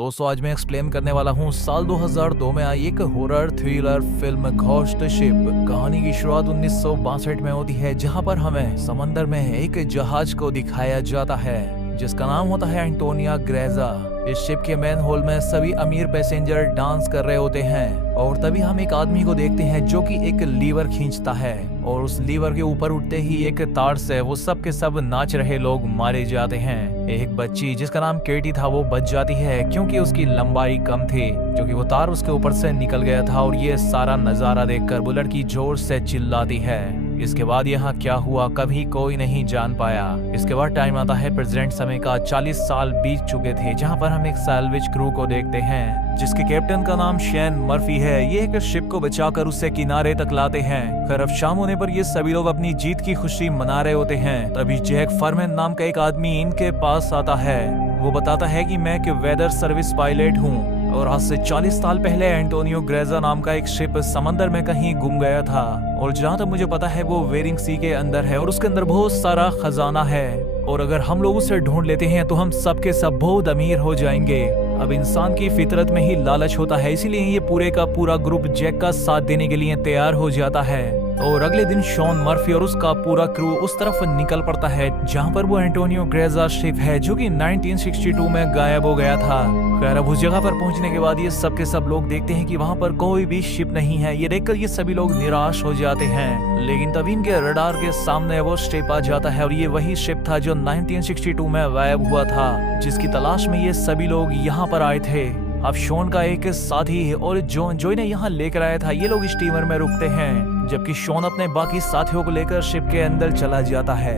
दोस्तों आज मैं एक्सप्लेन करने वाला हूँ साल 2002 में आई एक horror thriller film ghost ship. कहानी की शुरुआत 1962 में होती है, जहाँ पर हमें समंदर में एक जहाज को दिखाया जाता है जिसका नाम होता है एंटोनिया ग्रेजा। इस शिप के मेन होल में सभी अमीर पैसेंजर डांस कर रहे होते हैं और तभी हम एक आदमी को देखते हैं जो कि एक लीवर खींचता है और उस लीवर के ऊपर उठते ही एक तार से वो सब के सब नाच रहे लोग मारे जाते हैं। एक बच्ची जिसका नाम केटी था वो बच जाती है क्योंकि उसकी लंबाई कम थी, क्योंकि वो तार उसके ऊपर से निकल गया था। और ये सारा नजारा देखकर वो लड़की जोर से चिल्लाती है। इसके बाद यहाँ क्या हुआ कभी कोई नहीं जान पाया। इसके बाद टाइम आता है प्रेजेंट समय का। 40 साल बीत चुके थे, जहाँ पर हम एक सैल्वेज क्रू को देखते हैं जिसके कैप्टन का नाम शेन मर्फी है। ये एक शिप को बचाकर उसे किनारे तक लाते हैं। खैर अब शाम होने पर ये सभी लोग अपनी जीत की खुशी मना रहे होते हैं। तभी जैक फरमैन नाम का एक आदमी इनके पास आता है। वो बताता है कि मैं एक वेदर सर्विस पायलट हूँ और आज से 40 साल पहले एंटोनियो ग्रेजा नाम का एक शिप समंदर में कहीं गुम गया था और जहाँ तक मुझे पता है वो वेरिंग सी के अंदर है और उसके अंदर बहुत सारा खजाना है और अगर हम लोग उसे ढूंढ लेते हैं तो हम सब के सब बहुत अमीर हो जाएंगे। अब इंसान की फितरत में ही लालच होता है, इसीलिए ये पूरे का पूरा ग्रुप जैक का साथ देने के लिए तैयार हो जाता है। और अगले दिन शॉन मर्फी और उसका पूरा क्रू उस तरफ निकल पड़ता है जहाँ पर वो एंटोनियो ग्रेजा शिप है जो कि 1962 में गायब हो गया था। खैर अब उस जगह पर पहुंचने के बाद ये सब के सब लोग देखते हैं कि वहाँ पर कोई भी शिप नहीं है। ये देखकर ये सभी लोग निराश हो जाते हैं, लेकिन तभी इनके रडार के सामने वो शिप आ जाता है और ये वही शिप था जो 1962 में गायब हुआ था, जिसकी तलाश में ये सभी लोग यहाँ पर आए थे। अब शॉन का एक साथी और जो इन्हें यहाँ लेकर आया था, ये लोग स्टीमर में रुकते हैं जबकि शॉन अपने बाकी साथियों को लेकर शिप के अंदर चला जाता है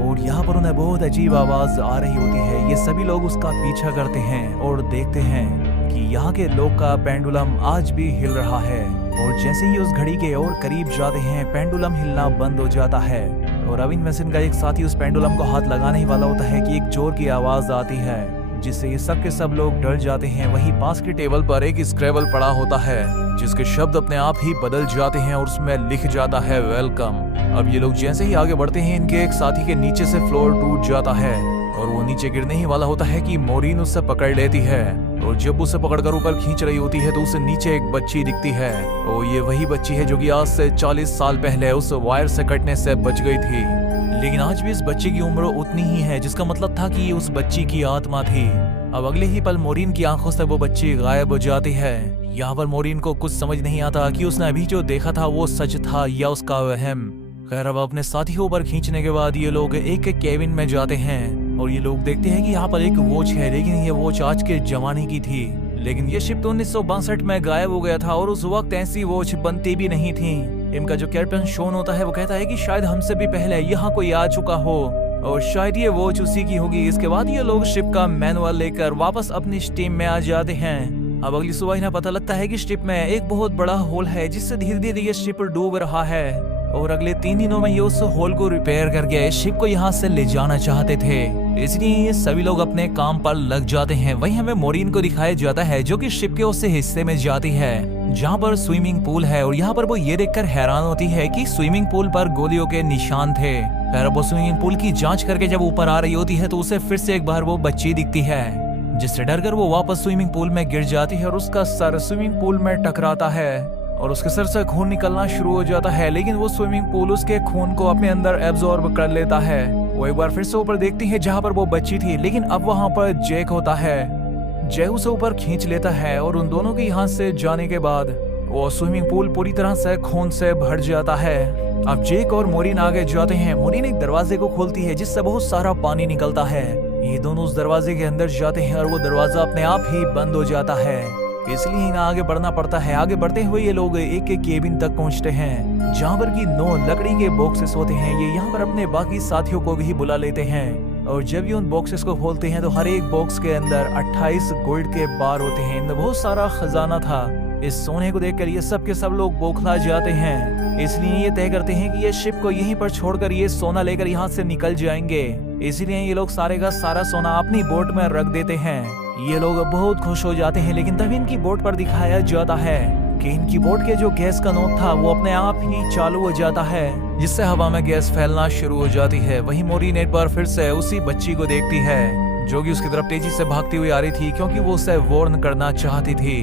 और यहाँ पर उन्हें बहुत अजीब आवाज आ रही होती है। ये सभी लोग उसका पीछा करते हैं और देखते हैं कि यहाँ के लोग का पेंडुलम आज भी हिल रहा है और जैसे ही उस घड़ी के और करीब जाते हैं पेंडुलम हिलना बंद हो जाता है और अविन मैसन का एक साथी उस पेंडुलम को हाथ लगाने ही वाला होता है कि एक जोर की आवाज आती है जिससे ये सब के सब लोग डर जाते हैं। वहीं पास की टेबल पर एक स्क्रैबल पड़ा होता है जिसके शब्द अपने आप ही बदल जाते हैं और उसमें लिख जाता है वेलकम। अब ये लोग जैसे ही आगे बढ़ते हैं इनके एक साथी के नीचे से फ्लोर टूट जाता है और वो नीचे गिरने ही वाला होता है कि मोरीन उससे पकड़ लेती है और जब उसे पकड़कर ऊपर खींच रही होती है तो उसे नीचे एक बच्ची दिखती है और ये वही बच्ची है जो कि आज से 40 साल पहले उस वायर से कटने से बच गई थी। लेकिन आज भी इस बच्ची की उम्र उतनी ही है, जिसका मतलब था कि ये उस बच्ची की आत्मा थी। अब अगले ही पल मोरीन की आंखों से वो बच्ची गायब हो जाती है। यहाँ पर मोरीन को कुछ समझ नहीं आता कि उसने अभी जो देखा था वो सच था या उसका वहम। खैर अब अपने साथी को ऊपर खींचने के बाद ये लोग एक केबिन में जाते हैं और ये लोग देखते हैं कि यहाँ पर एक वॉच है, लेकिन ये वॉच आज के जमाने की थी। लेकिन ये शिप तो 1962 में गायब हो गया था और उस वक्त ऐसी वॉच बनती भी नहीं थी। इनका जो कैप्टन शॉन होता है वो कहता है कि शायद हमसे भी पहले यहाँ कोई आ चुका हो और शायद ये वॉच उसी की होगी। इसके बाद ये लोग शिप का मैनुअल लेकर वापस अपनी स्टीम में आ जाते हैं। अब अगली सुबह इन्हें पता लगता है कि शिप में एक बहुत बड़ा होल है जिससे धीरे धीरे ये शिप डूब रहा है और अगले 3 दिनों में ये उस होल को रिपेयर करके शिप को यहाँ से ले जाना चाहते थे, इसलिए ये सभी लोग अपने काम पर लग जाते हैं। वहीं हमें मोरीन को दिखाया जाता है जो कि शिप के उस हिस्से में जाती है जहाँ पर स्विमिंग पूल है और यहाँ पर वो ये देखकर हैरान होती है कि स्विमिंग पूल पर गोलियों के निशान थे। खैर वो स्विमिंग पूल की जांच करके जब ऊपर आ रही होती है तो उसे फिर से एक बार वो बच्ची दिखती है, जिससे डरकर वो वापस स्विमिंग पूल में गिर जाती है और उसका सर स्विमिंग पूल में टकराता है और उसके सर से खून निकलना शुरू हो जाता है। लेकिन वो स्विमिंग पूल उसके खून को अपने अंदर एब्जॉर्ब कर लेता है। वो एक बार फिर से ऊपर देखती है जहाँ पर वो बच्ची थी, लेकिन अब वहाँ पर जैक होता है। जय उसे ऊपर खींच लेता है और उन दोनों के यहाँ से जाने के बाद वो स्विमिंग पूल पूरी तरह से खून से भर जाता है। अब जैक और मोरीन आगे जाते हैं। मोरीन एक दरवाजे को खोलती है जिससे बहुत सारा पानी निकलता है। ये दोनों उस दरवाजे के अंदर जाते हैं और वो दरवाजा अपने आप ही बंद हो जाता है, इसलिए इन्हें आगे बढ़ना पड़ता है। आगे बढ़ते हुए ये लोग एक केबिन तक पहुंचते हैं जहाँ पर की 9 लकड़ी के बॉक्सेस होते हैं। ये यहाँ पर अपने बाकी साथियों को भी बुला लेते हैं और जब ये उन बॉक्सेस को खोलते हैं तो हर एक बॉक्स के अंदर 28 गोल्ड के बार होते हैं। इनमें बहुत सारा खजाना था। इस सोने को देखकर ये सब के सब लोग बौखला जाते हैं, इसलिए ये तय करते हैं कि ये शिप को यहीं पर छोड़कर ये सोना लेकर यहाँ से निकल जाएंगे। इसलिए ये लोग सारे का सारा सोना अपनी बोट में रख देते हैं। ये लोग बहुत खुश हो जाते हैं, लेकिन तभी इनकी बोट पर दिखाया जाता है कि इनकी बोट के जो गैस का नोक था वो अपने आप ही चालू हो जाता है, जिससे हवा में गैस फैलना शुरू हो जाती है। वहीं मोरीन एक बार फिर से उसी बच्ची को देखती है जो कि उसकी तरफ तेजी से भागती हुई आ रही थी क्योंकि वो उसे वार्न करना चाहती थी,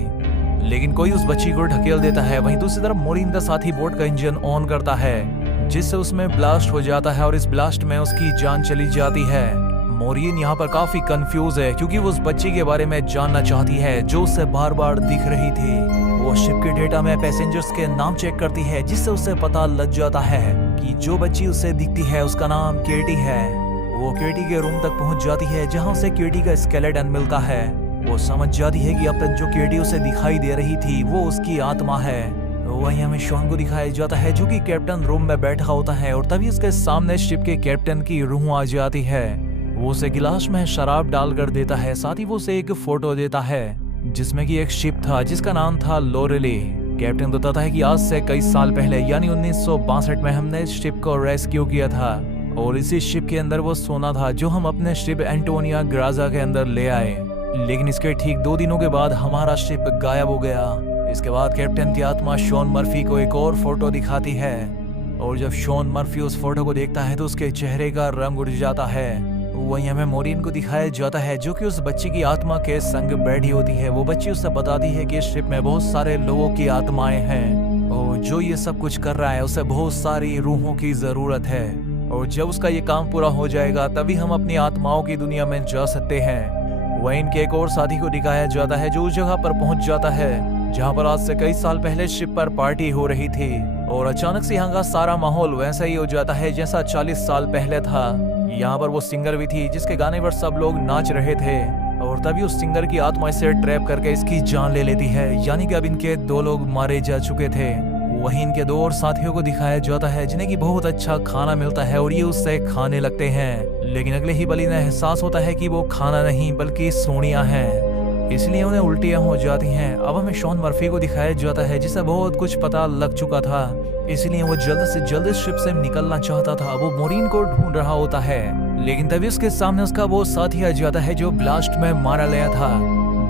लेकिन कोई उस बच्ची को ढकेल देता है। वहीं दूसरी तरफ मोरिन द साथी बोट का इंजन ऑन करता है जिससे उसमें ब्लास्ट हो जाता है और इस ब्लास्ट में उसकी जान चली जाती है। मोरिन यहाँ पर काफी कंफ्यूज है क्योंकि वो उस बच्ची के बारे में जानना चाहती है जो उसे बार बार दिख रही थी। वो शिप के डेटा में पैसेंजर्स के नाम चेक करती है जिससे उसे पता लग जाता है कि जो बच्ची उसे दिखती है उसका नाम केटी है। वो केटी के रूम तक पहुंच जाती है जहां उसे केटी का स्केलेटन मिलता है। वो समझ जाती है कि अब तक जो केटी उसे दिखाई दे रही थी वो उसकी आत्मा है। वहीं हमें शॉन को दिखाया जाता है जो कि कैप्टन रूम में बैठा होता है और तभी उसके सामने शिप के कैप्टन की रूह आ जाती है। वो उसे गिलास में शराब डालकर देता है, साथ ही वो उसे एक फोटो देता है जिसमें कि एक शिप था जिसका नाम था लोरेली। कैप्टन बताता है कि आज से कई साल पहले यानी 1962 में हमने इस शिप को रेस्क्यू किया था और इसी शिप के अंदर वो सोना था जो हम अपने शिप एंटोनिया ग्राजा के अंदर ले आए, लेकिन इसके ठीक 2 दिनों के बाद हमारा शिप गायब हो गया। इसके बाद कैप्टन की आत्मा शॉन मर्फी को एक और फोटो दिखाती है और जब शॉन मर्फी उस फोटो को देखता है तो उसके चेहरे का रंग उड़ जाता है। वहीं हमें मोरिन को दिखाया जाता है जो कि उस बच्ची की आत्मा के संग बैठी होती है। वो बच्ची उससे बताती है कि इस शिप में बहुत सारे लोगों की आत्माएं हैं और जो ये सब कुछ कर रहा है उसे बहुत सारी रूहों की जरूरत है और जब उसका ये काम पूरा हो जाएगा तभी हम अपनी आत्माओं की दुनिया में जा सकते हैं। वहीं इनके एक और साथी को दिखाया जाता है जो उस जगह पर पहुंच जाता है जहां पर आज से कई साल पहले शिप पर पार्टी हो रही थी और अचानक से यहाँ का सारा माहौल वैसा ही हो जाता है जैसा 40 साल पहले था। यहाँ पर वो सिंगर भी थी जिसके गाने पर सब लोग नाच रहे थे और तभी उस सिंगर की आत्मा इसे ट्रैप करके इसकी जान ले लेती है, यानी कि अब इनके 2 लोग मारे जा चुके थे। वहीं इनके 2 और साथियों को दिखाया जाता है जिन्हें की बहुत अच्छा खाना मिलता है और ये उससे खाने लगते हैं, लेकिन अगले ही पल इन्हें एहसास होता है कि वो खाना नहीं बल्कि सोनिया है, इसलिए उन्हें उल्टियां हो जाती हैं। अब हमें शॉन मर्फी को दिखाया जाता है जिसे बहुत कुछ पता लग चुका था, इसलिए वो जल्द से जल्द इस शिप से निकलना चाहता था। वो मोरिन को ढूंढ रहा होता है, लेकिन तभी उसके सामने उसका वो साथी आ जाता है जो ब्लास्ट में मारा गया था।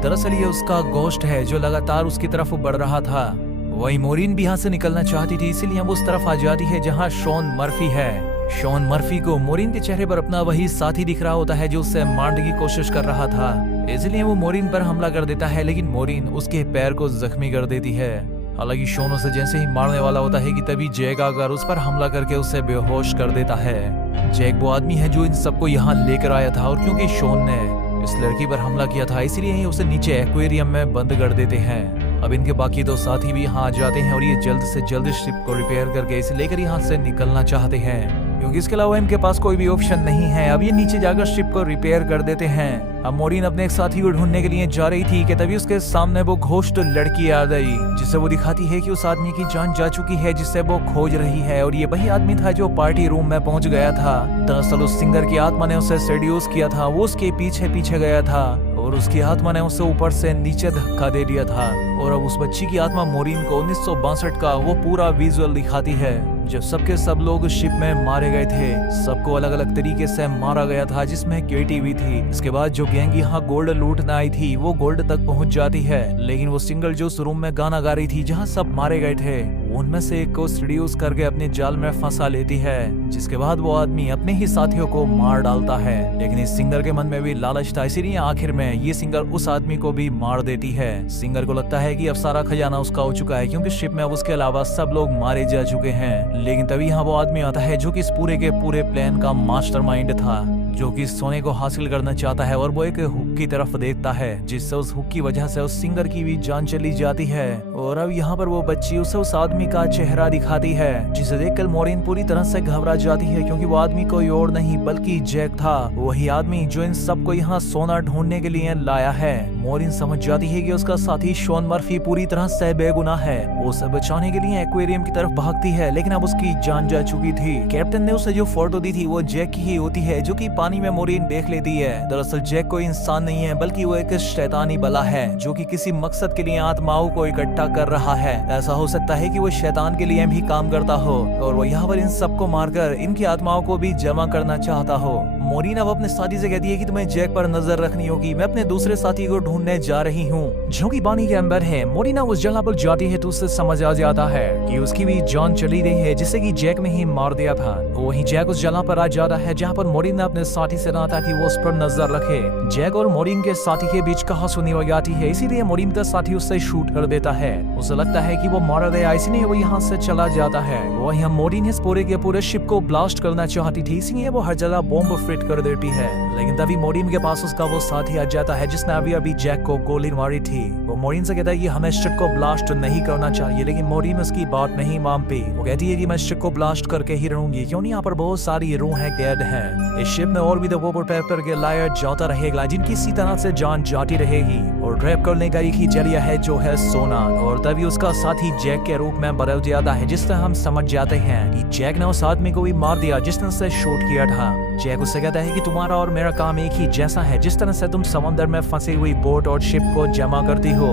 दरअसल ये उसका गोश्त है जो लगातार उसकी तरफ बढ़ रहा था। वही मोरिन भी यहाँ से निकलना चाहती थी, इसीलिए वो उस तरफ आ जाती है जहाँ शॉन मर्फी है। शॉन मर्फी को मोरिन के चेहरे पर अपना वही साथी दिख रहा होता है जो उससे मारने की कोशिश कर रहा था, इसलिए वो मोरिन पर हमला कर देता है, लेकिन मोरिन उसके पैर को जख्मी कर देती है। हालांकि शॉन उसे जैसे ही मारने वाला होता है कि तभी जैक आकर उस पर हमला करके उसे बेहोश कर देता है। जैक वो आदमी है जो इन सबको यहाँ लेकर आया था और क्योंकि शॉन ने इस लड़की पर हमला किया था इसलिए उसे नीचे एक्वेरियम में बंद कर देते हैं। अब इनके बाकी 2 साथी भी यहाँ आ जाते हैं और ये जल्द से जल्द शिप को रिपेयर करके इसे लेकर यहाँ से निकलना चाहते हैं, क्योंकि इसके अलावा इनके पास कोई भी ऑप्शन नहीं है। अब ये नीचे जाकर शिप को रिपेयर कर देते हैं। अब मोरिन अपने एक साथी को ढूंढने के लिए जा रही थी कि तभी उसके सामने वो घोस्ट लड़की आ गई जिसे वो दिखाती है कि उस आदमी की जान जा चुकी है जिसे वो खोज रही है और ये वही आदमी था जो पार्टी रूम में पहुंच गया था। दरअसल उस सिंगर की आत्मा ने उसे सेड्यूस किया था, वो उसके पीछे पीछे गया था और उसकी आत्मा ने उसे ऊपर से नीचे धक्का दे दिया था। और अब उस बच्ची की आत्मा मोरिन को 1962 का वो पूरा विजुअल दिखाती है जब सबके सब लोग शिप में मारे गए थे। सबको अलग अलग तरीके से मारा गया था जिसमें केटी भी थी। इसके बाद जो गैंग यहाँ गोल्ड लूटने आई थी वो गोल्ड तक पहुंच जाती है, लेकिन वो सिंगल जो उस रूम में गाना गा रही थी जहाँ सब मारे गए थे उनमें से एक को सीड्यूस करके अपने जाल में फंसा लेती है, जिसके बाद वो आदमी अपने ही साथियों को मार डालता है। लेकिन इस सिंगर के मन में भी लालच था, इसीलिए आखिर में ये सिंगर उस आदमी को भी मार देती है। सिंगर को लगता है कि अब सारा खजाना उसका हो चुका है क्योंकि शिप में अब उसके अलावा सब लोग मारे जा चुके हैं। लेकिन तभी यहाँ वो आदमी आता है जो कि इस पूरे के पूरे प्लान का मास्टरमाइंड था, जो कि सोने को हासिल करना चाहता है और वो एक हुक की तरफ देखता है जिससे उस हुक की वजह से उस सिंगर की भी जान चली जाती है। और अब यहाँ पर वो बच्ची उसे उस आदमी का चेहरा दिखाती है जिसे देखकर मोरिन पूरी तरह से घबरा जाती है क्योंकि वो आदमी कोई और नहीं बल्कि जैक था, वही आदमी जो इन सबको यहाँ सोना ढूंढने के लिए लाया है। मोरिन समझ जाती है कि उसका साथी शॉन मर्फी पूरी तरह से बेगुनाह है। वो उसे बचाने के लिए एक्वेरियम की तरफ भागती है, लेकिन अब उसकी जान जा चुकी थी। कैप्टन ने उसे जो फोटो दी थी वो जैक की ही होती है जो कि पानी में मोरिन देख लेती है। दरअसल जैक कोई इंसान नहीं है बल्कि वो एक शैतानी बला है जो कि किसी मकसद के लिए आत्माओं को इकट्ठा कर रहा है। ऐसा हो सकता है कि वो शैतान के लिए भी काम करता हो और वो यहाँ पर इन सबको मारकर इनकी आत्माओं को भी जमा करना चाहता हो। मोरीन अब अपने साथी से कहती है कि तुम्हें जैक पर नजर रखनी होगी, मैं अपने दूसरे साथी को ढूंढने जा रही हूँ जो कि पानी के अंदर है। मोरीना उस जगह पर जाती है तो उससे समझ आ जाता है कि उसकी भी जान चली गई है, जिससे कि जैक ने ही मार दिया था। वही जैक उस जगह पर आ जाता है जहाँ पर मोरीन ने अपने साथी से कहा था कि वो उस पर नजर रखे। जैक और मोरीन के साथी के बीच कहासुनी हो जाती है, इसीलिए मोरीन का साथी उससे शूट कर देता है। उसे लगता है कि वो मारा गया, इसलिए वो यहाँ से चला जाता है। वही मोरीन इस पूरे के पूरे शिप को ब्लास्ट करना चाहती थी, इसलिए वो हर जगह बॉम्ब फिट कर देती है। लेकिन तभी मोरीन के पास उसका वो साथी आ जाता है जिसने अभी अभी जैक को गोली मारी थी। वो मोरीन से कहता है कि हमें शिप को ब्लास्ट नहीं करना चाहिए, लेकिन मोरीन उसकी बात नहीं मानती। वो कहती है कि मैं शिप को ब्लास्ट करके ही रहूंगी, क्यों नहीं यहाँ पर बहुत सारी रूहें कैद हैं। इस शिप में और भी वॉपर पेपर के लायर जाता रहेगा जिनकी इसी तरह से जान जाती रहेगी, और ट्रैप करने का एक ही जरिया है जो है सोना। और तभी उसका साथी जैक के रूप में बदल जाता है, जिससे हम समझ जाते हैं कि जैक ने उस आदमी को भी मार दिया जिसने उसे शूट किया था। जैक उससे कहता है कि तुम्हारा और मेरा काम एक ही जैसा है, जिस तरह से तुम समंदर में फंसी हुई बोट और शिप को जमा करती हो,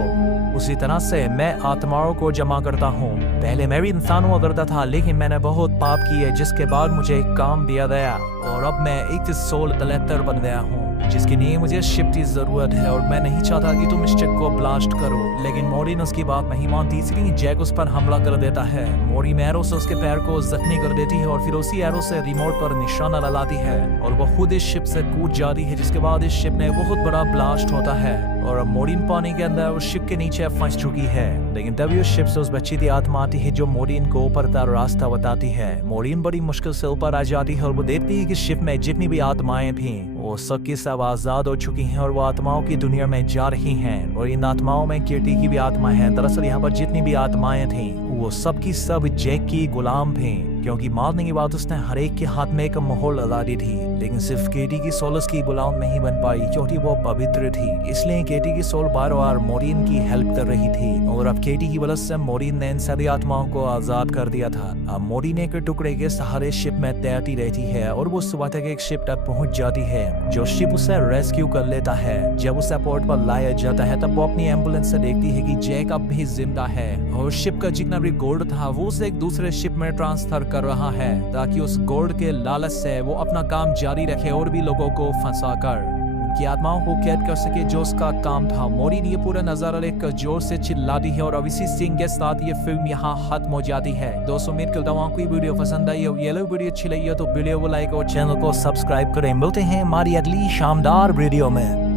उसी तरह से मैं आत्माओं को जमा करता हूँ। पहले मैं भी इंसान हुआ करता था, लेकिन मैंने बहुत पाप किए, जिसके बाद मुझे एक काम दिया गया और अब मैं एक सोल कलेक्टर बन गया हूँ, जिसके लिए मुझे शिप की जरूरत है। और मैं नहीं चाहता कि तुम इस शिप को ब्लास्ट करो, लेकिन मोरीन उसकी बात नहीं मानती, इसलिए जैक उस पर हमला कर देता है। मोरीन एरो से उसके पैर को जख्मी कर देती है और फिर उसी एरो से रिमोट पर निशाना लगाती है और वो खुद इस शिप से कूद जाती है, जिसके बाद इस शिप में बहुत बड़ा ब्लास्ट होता है और मोरीन पानी के अंदर उस शिप के नीचे फंस चुकी है। लेकिन तभी उस शिप से उस बच्ची की आत्मा आती है जो मोरीन को ऊपर का रास्ता बताती है। मोरीन बड़ी मुश्किल से ऊपर आ जाती है और वो देखती है कि शिप में जितनी भी आत्माएं थी वो सब की सब आजाद हो चुकी हैं और वो आत्माओं की दुनिया में जा रही हैं। और इन आत्माओं में केटी की भी आत्मा है। दरअसल यहाँ पर जितनी भी आत्माएं थी वो सब की सब जैक की गुलाम थी, क्योंकि मारने के बाद उसने हर एक के हाथ में एक मोहर लगा दी थी। लेकिन सिर्फ केटी की सोल उसकी गुलाम नहीं बन पाई, क्योंकि वो पवित्र थी। इसलिए केटी की सोल बार बार मोरीन की हेल्प कर रही थी और अब केटी की वजह से मोरीन ने इन सभी आत्माओं को आजाद कर दिया था। अब मोरीन एक टुकड़े के सहारे शिप में तैरती रहती है और वो सुबह तक एक शिप तक पहुंच जाती है जो शिप उसे रेस्क्यू कर लेता है। जब उसे पोर्ट पर लाया जाता है तब वो अपनी एम्बुलेंस से देखती है कि जैक अब भी जिंदा है और शिप का जितना भी गोल्ड था वो उसे एक दूसरे शिप में ट्रांसफर कर रहा है, ताकि उस गोल्ड के लालच से वो अपना काम जारी रखे और भी लोगों को फंसाकर उनकी आत्माओं को कैद कर सके, जो उसका काम था। मोरीन ये पूरा नजारा लेकर जोर से चिल्लाती है और अब इसी सीन के साथ ये फिल्म यहाँ खत्म हो जाती है। दोस्तों उम्मीद करता हूँ आपको ये वीडियो पसंद आई हो। ये वीडियो अच्छी लगी हो तो वीडियो को लाइक और चैनल को सब्सक्राइब करें। मिलते हैं हमारी अगली शानदार वीडियो में।